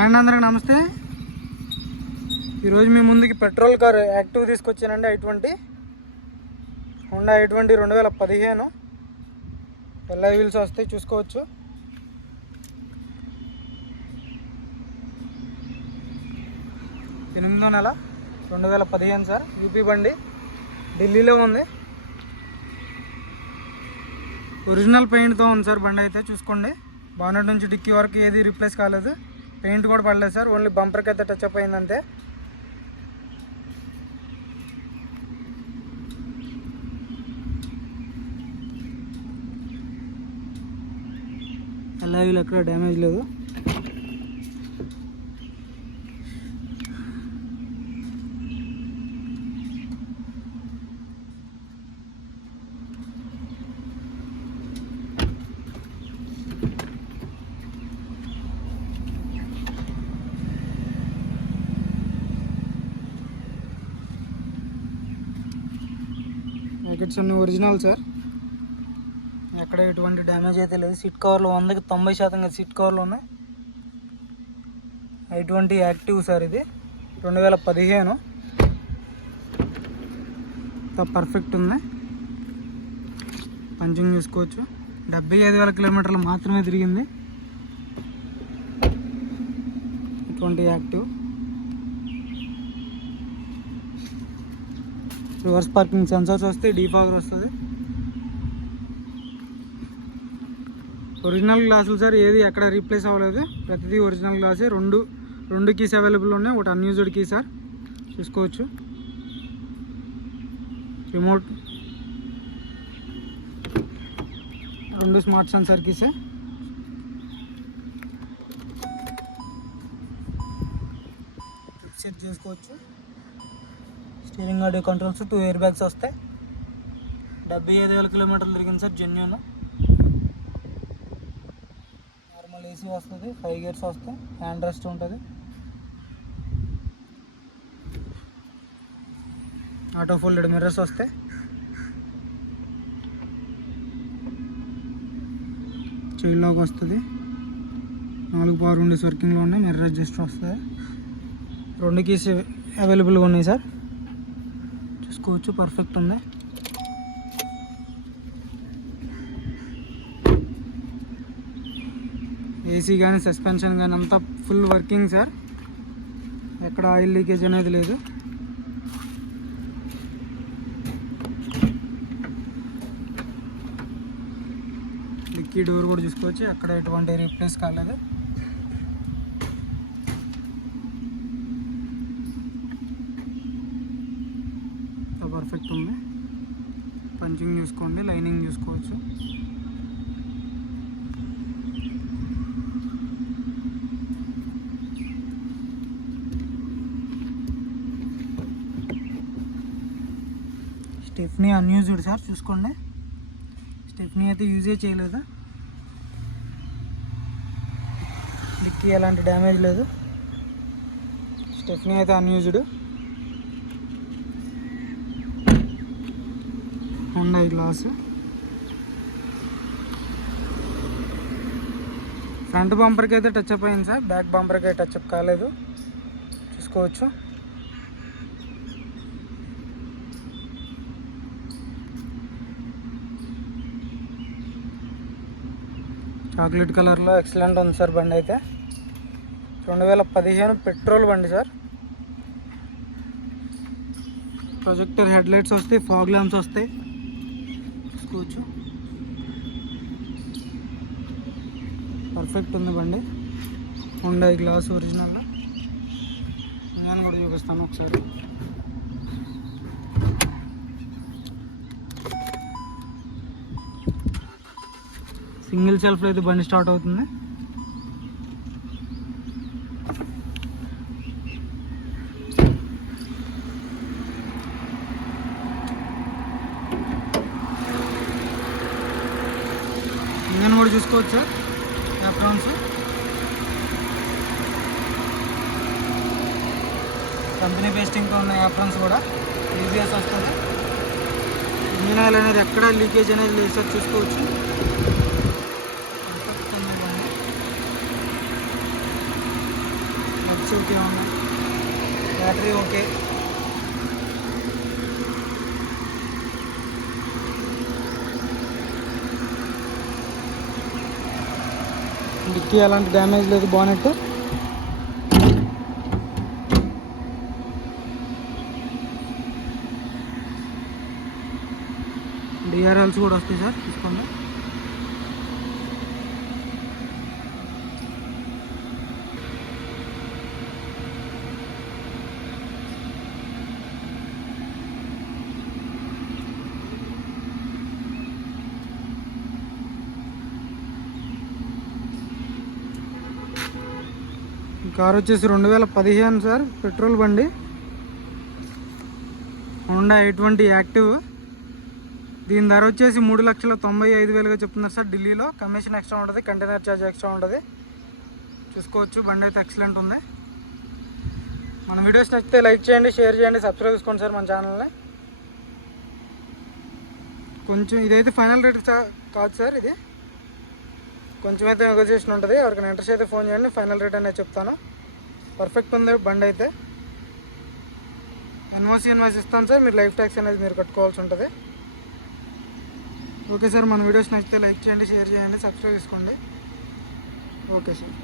అండ్ అందరికి నమస్తే. ఈరోజు మీ ముందుకి పెట్రోల్ కార్ యాక్టివ్ తీసుకొచ్చానండి. i20 Honda i20 2015 alloy wheels వస్తాయి, చూసుకోవచ్చు. ఎనిమిదో నెల 2015 సార్. యూపీ బండి, ఢిల్లీలో ఉంది. ఒరిజినల్ పెయింట్తో ఉంది సార్ బండి అయితే, చూసుకోండి. బానెట్ నుంచి డిక్కీ వరకు ఏది రీప్లేస్ కాలేదు, పెయింట్ కూడా పడలేదు సార్. ఓన్లీ బంపర్కి అయితే టచ్అప్ అయిందంతే. అలాగే ఎక్కడ డ్యామేజ్ లేదు. ప్యాకెట్స్ అన్నీ ఒరిజినల్ సార్, ఎక్కడ ఎటువంటి డ్యామేజ్ అయితే లేదు. సీట్ కవర్లు 100కి 90% సీట్ కవర్లు ఉన్నాయి. i20 యాక్టివ్ సార్, ఇది 2015 పర్ఫెక్ట్ ఉంది. పంచింగ్ చూసుకోవచ్చు. 75,000 కిలోమీటర్లు మాత్రమే తిరిగింది. i20 active. Reverse parking sensors వస్తాయి, డీఫాగర్ వస్తుంది. ఒరిజినల్ గ్లాసులు సార్, ఏది ఎక్కడ రీప్లేస్ అవ్వలేదు, ప్రతిదీ ఒరిజినల్ గ్లాసే. రెండు కీస్ అవైలబుల్ ఉన్నాయి, ఒకటి అన్యూజ్డ్ కీ సార్, చూసుకోవచ్చు. రిమోట్, 2 స్మార్ట్ సెన్సార్ కీసే. సెట్ చేసుకోవచ్చు. Steering audio controls, 2 air bags వస్తాయి. 75,000 కిలోమీటర్లు తిరిగింది సార్, జెన్యూన్. నార్మల్ ఏసీ వస్తుంది, 5 గేర్స్ వస్తాయి, హ్యాండ్ రెస్ట్ ఉంటుంది. ఆటో ఫోల్డెడ్ మిర్రర్స్ వస్తాయి. చైల్డ్ లాక్ వస్తుంది. 4 పవర్ విండోస్ వర్కింగ్లో ఉన్నాయి. మిర్రర్ అడ్జస్ట్ వస్తుంది. 2 కీస్ అవైలబుల్గా ఉన్నాయి సార్, చూసుకోవచ్చు. పర్ఫెక్ట్ ఉంది. ఏసీ కానీ సస్పెన్షన్ కానీ అంతా ఫుల్ వర్కింగ్ సార్, ఎక్కడ ఆయిల్ లీకేజ్ అనేది లేదు. డిక్కీ డోర్ కూడా చూసుకోవచ్చు, ఎక్కడ ఎటువంటి రీప్లేస్ కాలేదు. పర్ఫెక్ట్ ఉంది. పంచింగ్ చూసుకోండి, లైనింగ్ చూసుకోవచ్చు. స్టెఫ్నీ అన్యూజ్డ్ సార్, చూసుకోండి. స్టెఫ్నీ అయితే యూజే చేయలేదు. డిక్కీ ఎలాంటి డ్యామేజ్ లేదు. స్టెఫ్నీ అయితే అన్యూజ్డ్. Honda glass. ఫ్రంట్ బంపర్కి అయితే టచ్అప్ అయింది సార్, బ్యాక్ బంపర్కి అయితే టచ్అప్ కాలేదు, చూసుకోవచ్చు. చాక్లెట్ కలర్లో ఎక్సలెంట్ ఉంది సార్ బండి అయితే. 2015 పెట్రోల్ బండి సార్. ప్రొజెక్టర్ హెడ్ లైట్స్ వస్తాయి, ఫాగ్ ల్యాంప్స్ వస్తాయి, చూసుకోవచ్చు. పర్ఫెక్ట్ ఉంది బండి. Honda glass original. నేను కూడా చూపిస్తాను ఒకసారి. సింగిల్ సెల్ఫ్లో అయితే బండి స్టార్ట్ అవుతుంది. ఇంజన్ కూడా చూసుకోవచ్చు సార్, యాప్రాన్స్. కంపెనీ పేస్టింగ్తో ఉన్న యాప్రాన్స్ కూడా ఈజీఎస్ వస్తుంది. ఇంజిన్ ఆయిల్ అనేది ఎక్కడ లీకేజ్ అనేది లేదు సార్, చూసుకోవచ్చు. లైట్స్ ఓకే ఉన్నాయి, బ్యాటరీ ఓకే. డిక్కీ ఎలాంటి డ్యామేజ్ లేదు, బానెట్. డిఆర్ఎల్స్ కూడా వస్తాయి సార్, తీసుకోండి. కార్ వచ్చేసి 2015 సార్, పెట్రోల్ బండి, హోండా i20 యాక్టివ్. దీని ధర వచ్చేసి 3,95,000గా చెప్తున్నారు సార్. ఢిల్లీలో కమిషన్ ఎక్స్ట్రా ఉంటుంది, కంటైనర్ ఛార్జ్ ఎక్స్ట్రా ఉంటుంది. చూసుకోవచ్చు, బండి అయితే ఎక్సలెంట్ ఉంది. మన వీడియోస్ నచ్చితే లైక్ చేయండి, షేర్ చేయండి, సబ్స్క్రైబ్ చేసుకోండి సార్ మన ఛానల్ని. కొంచెం ఇదైతే ఫైనల్ రేట్ కాదు సార్, ఇది కొంచెం అయితే నెగోసియేషన్ ఉంటుంది. ఎవరికైనా ఇంట్రెస్ట్ అయితే ఫోన్ చేయండి, ఫైనల్ రేట్ అనేది చెప్తాను. పర్ఫెక్ట్ ఉంది బండి అయితే. ఎన్ఓసి ఇస్తాను సార్, మీరు లైఫ్ ట్యాక్స్ అనేది మీరు కట్టుకోవాల్సి ఉంటుంది. ఓకే సార్, మన వీడియోస్ నచ్చితే లైక్ చేయండి, షేర్ చేయండి, సబ్స్క్రైబ్ చేసుకోండి. Okay sir.